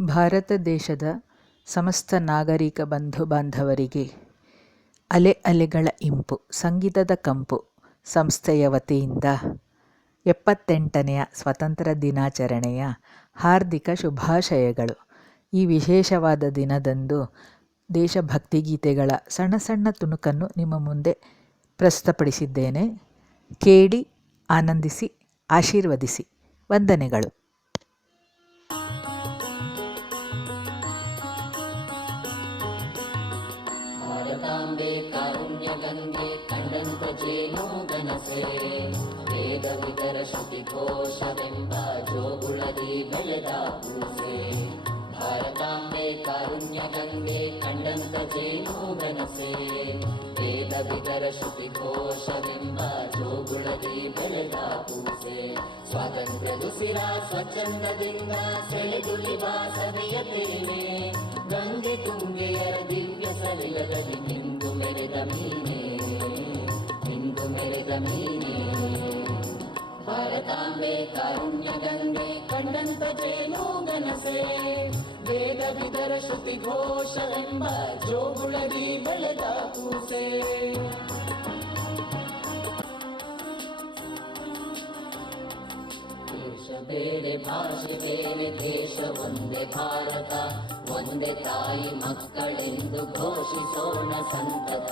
ಭಾರತ ದೇಶದ ಸಮಸ್ತ ನಾಗರಿಕ ಬಂಧು ಬಾಂಧವರಿಗೆ ಅಲೆ ಅಲೆಗಳ ಇಂಪು ಸಂಗೀತದ ಕಂಪು ಸಂಸ್ಥೆಯ ವತಿಯಿಂದ 78ನೆಯ ಸ್ವಾತಂತ್ರ್ಯ ದಿನಾಚರಣೆಯ ಹಾರ್ದಿಕ ಶುಭಾಶಯಗಳು. ಈ ವಿಶೇಷವಾದ ದಿನದಂದು ದೇಶಭಕ್ತಿ ಗೀತೆಗಳ ಸಣ್ಣ ಸಣ್ಣ ತುಣುಕನ್ನು ನಿಮ್ಮ ಮುಂದೆ ಪ್ರಸ್ತುತಪಡಿಸಿದ್ದೇನೆ. ಕೇಳಿ ಆನಂದಿಸಿ ಆಶೀರ್ವದಿಸಿ. ವಂದನೆಗಳು. ಭಾರತಾಂಬೆ ಕಾರುಣ್ಯಗಂಗೆ ಕಂಡಂತ ಜೇನೋ ಗನಸೆ ವೇದ ವಿತರ ಶ್ರುತಿ ಘೋಷವೆಂಬ ಜೋಗುಳದಿ ಬೆಳೆದ ಪೂಸೆ. ಭಾರತಾಂಬೆ ಕಾರುಣ್ಯಗಂಗೆ ಕಂಡಂತ ಜೇನೋ ಗನಸೆ ವೇದ ವಿತರ ಶ್ರುತಿ ಘೋಷವೆಂಬ ಜೋಗುಳದಿ ಬೆಳೆದ ಪೂಸೆ. ಸ್ವಾತಂತ್ರ್ಯದ ಸಿರ ಸ್ವಚ್ಛಂದದಿಂದ ಸೆಳೆದುಳಿವ ಸವಿಯತೇನೆ ಗಂಗೆ ತುಂಗೆಯರ ದಿವ್ಯ ಸಲಿಲದಲ್ಲಿ ನಿಂದು ಮೆರೆದ ಮೀನೇ ನಿಂದು ಮೆರೆದ ಮೀನೇ. ಭಾರತಾಂಬೆ ಕಾರುಣ್ಯ ಗಂಗೆ ಕಂಡಂತ ಜೇನೋ ಗನಸೆ ವೇದ ವಿದರ ಶ್ರುತಿ ಘೋಷ ಎಂಬ ಜೋಗುಳದಿ ಬೆಳೆದ ಕೂಸೆ. ದೇಶ ಬೇರೆ ಭಾಷೆ ಬೇರೆ ದೇಶ ಒಂದೇ ಭಾರತ ಒಂದೇ ತಾಯಿ ಮಕ್ಕಳೆಂದು ಘೋಷಿಸೋಣ ಸಂತತ.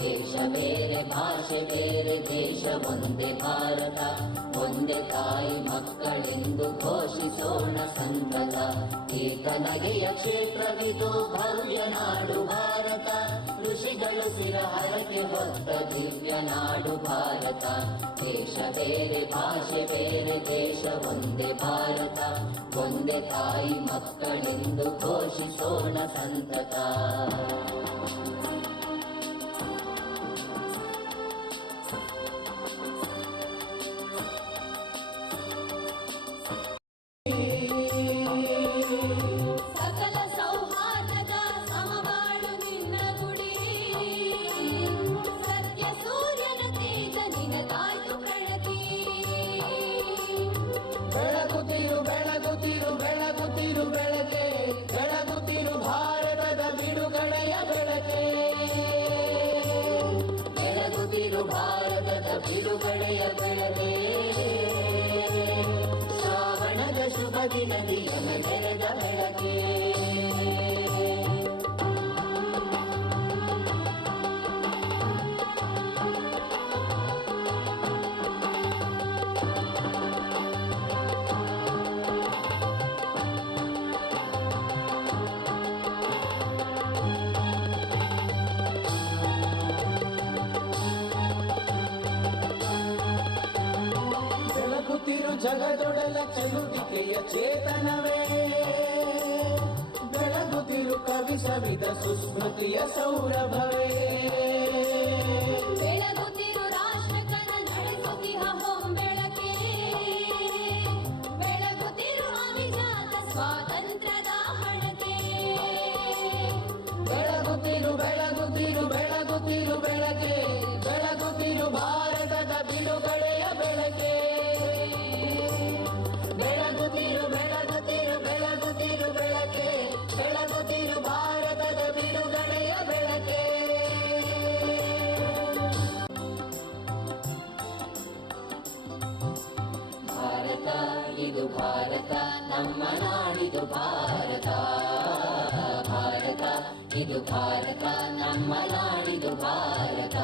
ದೇಶ ಬೇರೆ ಭಾಷೆ ಬೇರೆ ದೇಶ ಒಂದೇ ಭಾರತ ಒಂದೇ ತಾಯಿ ಮಕ್ಕಳೆಂದು ಘೋಷಿಸೋಣ ಸಂತತ. ಏಕನಗೆಯ ಕ್ಷೇತ್ರವಿದು ಭವ್ಯ ನಾಡು ಭಾರತ ಋಷಿಗಳು ಸಿರಹರಕೆ ಹೊತ್ತ ದಿವ್ಯ ನಾಡು ಭಾರತ. ದೇಶ ಬೇರೆ ಭಾಷೆ ಬೇರೆ ದೇಶ ಒಂದೇ ಭಾರತ ಒಂದೇ ತಾಯಿ ಮಕ್ಕಳೆಂದು ಘೋಷಿಸೋಣ ಸಂತತ. ಸಕಲ ಸೌಹಾರ್ದದ ಸಮಬಾಳು ನಿನ್ನ ಗುಡಿ ಸತ್ಯ ಸೂರ್ಯನ ತೇಜ ನಿನಗಾಯ್ತು ಪ್ರಣತಿ. ಬೆಳಗುತ್ತಿರು ಬೆಳಗುತ್ತಿರು ಬೆಳಗುತ್ತಿರು ಬೆಳಕೆ ಬೆಳಗುತ್ತಿರು ಭಾರತದ ಬಿಡುಗಡೆಯ ಬೆಳಕೆ. ಬೆಳಗುತ್ತಿರು ಭಾರತದ ಬಿಡುಗಡೆಯ ಬೆಳಕೆ. ಶ್ರಾವಣದ ಶುಭ ದಿನದಿಯನ ನೆರೆದ ಬೆಳಕೆ. ಬೆಳಗುತ್ತಿರು ಜಗದೊಡಲ ಚಲುವಿಕೆಯ ಚೇತನವೇ ಬೆಳಗುತ್ತಿರು ಕವಿ ಸವಿದ ಸುಸ್ಮೃತಿಯ ಸೌರಭವೇ. ಬೆಳಗುತ್ತಿರು ರಾಷ್ಟ್ರಕನ ನಡೆಸುತ್ತಿಹ ಹೊಂಬೆಳಕೆ ಬೆಳಗುತ್ತಿರು ಅವಿಜಾತ ಸ್ವಾತಂತ್ರ್ಯದ ಹಣತೆ. ಬೆಳಗುತ್ತಿರು ಬೆಳಗುತ್ತಿರು ಬೆಳಗುತ್ತಿರು ಬೆಳಕೆ ಬೆಳಗುತ್ತಿರು ಭಾರತದ ಬಿಡುಗಡೆಯ ಬೆಳಕೆ. ಬೆಳಗುತ್ತಿರು ಬೆಳಗುತ್ತಿರು ಬೆಳಗುತ್ತಿರು ಬೆಳಕೆ ಬೆಳಗುತ್ತಿರು ಭಾರತದ ಬಿಡುಗಡೆಯ ಬೆಳಕೆ. ಭಾರತ ಇದು ಭಾರತ ನಮ್ಮ ನಾಡಿದು ಭಾರತ. ಭಾರತ ಇದು ಭಾರತ ನಮ್ಮ ನಾಡಿದು ಭಾರತ.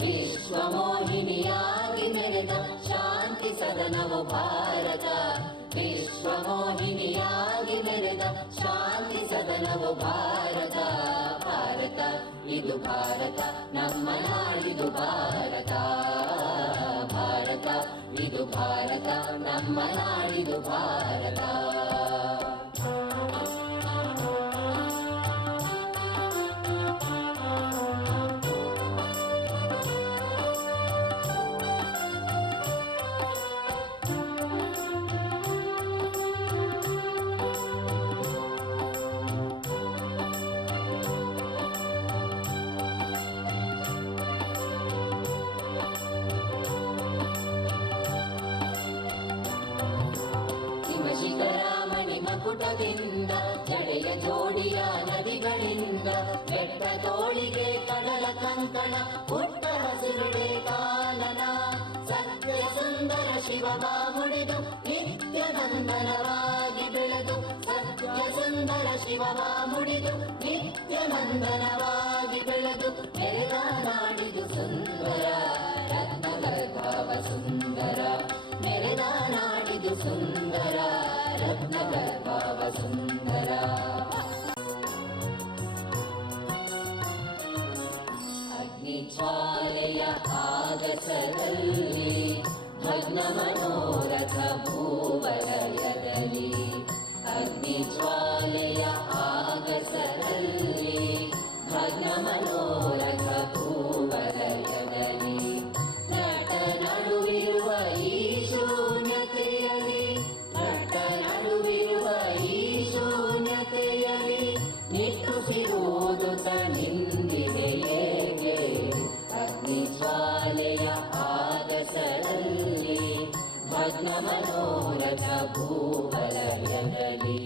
ವಿಶ್ವ ಮೋಹಿನಿಯಾಗಿ ಮೆರೆದ ಶಾಂತಿ ಸದನವು ಭಾರತ. ವಿಶ್ವ ಮೋಹಿನಿಯಾಗಿ ಮೆರೆದ ಶಾಂತಿ ಸದನವು ಭಾರತ. ಭಾರತ ಇದು ಭಾರತ ನಮ್ಮ ನಾಡಿದು ಭಾರತ. ಭಾರತ ಇದು ಭಾರತ ನಮ್ಮ ನಾಡಿದು ಭಾರತ. ಮಕುಟದಿಂದ ಜಡೆಯ ಜೋಡಿಯ ನದಿಗಳಿಂದ ಬೆಟ್ಟದೋಳಿಗೆ ಕಡಲ ಕಂಕಣ ಪುಟ್ಟ ಹಸಿರುಡೆ ಕಾನನ ಸತ್ಯ ಸುಂದರ ಶಿವವ ಮುಡಿದು ನಿತ್ಯ ನಂದನವಾಗಿ ಬೆಳೆದು ಸತ್ಯ ಸುಂದರ ಶಿವವ ಮುಡಿದು ನಿತ್ಯ ನಂದನವಾಗಿ ಬೆಳೆದು ಮೆರೆದ ನಾಡಿದು ಸುಂದರ ರತ್ನಗರ್ಭವ ಸುಂದರ ಮೆರೆದ ನಾಡಿದು ಸುಂದರ ರತ್ನಗರ್ಭವ ಸುಂದರ ಅಗ್ನಿ ಜ್ವಾಲೆಯ ಆಗಸದಲ್ಲಿ ಭಗ್ನ ಮನೋರಥ ಭೂವಲಯದಲ್ಲಿ ಅಗ್ನಿ ಜ್ವಾಲೆಯ ಆಗಸದಲ್ಲಿ ಭಗ್ನ ಮನೋರಥ ಭೂವಲಯದಲ್ಲಿ ನಟ ನಡುವಿರುವ ಈ ಶೂನ್ಯತೆಯಲ್ಲಿ ನಟ ನಡುವಿರುವ ಈ ಶೂನ್ಯತೆಯಲ್ಲಿ ನಿಟ್ಟುಸಿರುವುದು ತನ್ನಿಂದಿದೆ ಏಕೆ ಅಗ್ನಿ ಜ್ವಾಲೆಯ ಆಗಸದಲ್ಲಿ ಭಗ್ನ ಮನೋರಥ ಭೂವಲಯದಲ್ಲಿ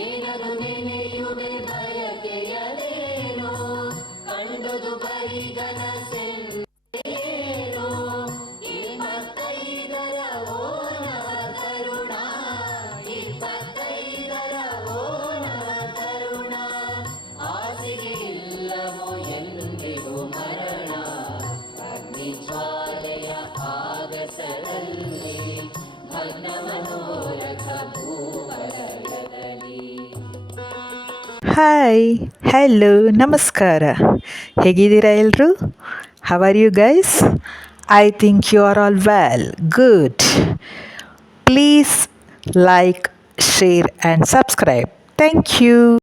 ಏನದು ನೆನೆಯುವೆ ಬಯಕೆಯದೇನೋ ಕಂಡುದು ಬರಿಗನಸೆಂದೇನೋ 25ರ ಓನವ ತರುಣ 25ರ ಓನವ ತರುಣ ಆಸೆಗೆ ಇಲ್ಲವೋ ಎಂದಿಗೂ ಮರಣ ಅಗ್ನಿ ಜ್ವಾಲೆಯ ಆಗಸದಲ್ಲಿ ಭಗ್ನ ಮನೋರಥ ಭೂವಲಯದಲ್ಲಿ ಹಾಯ್ ಹಲೋ ನಮಸ್ಕಾರ ಹೇಗಿದ್ದೀರಾ ಎಲ್ಲರೂ how are you guys I think you are all well good please like share and subscribe thank you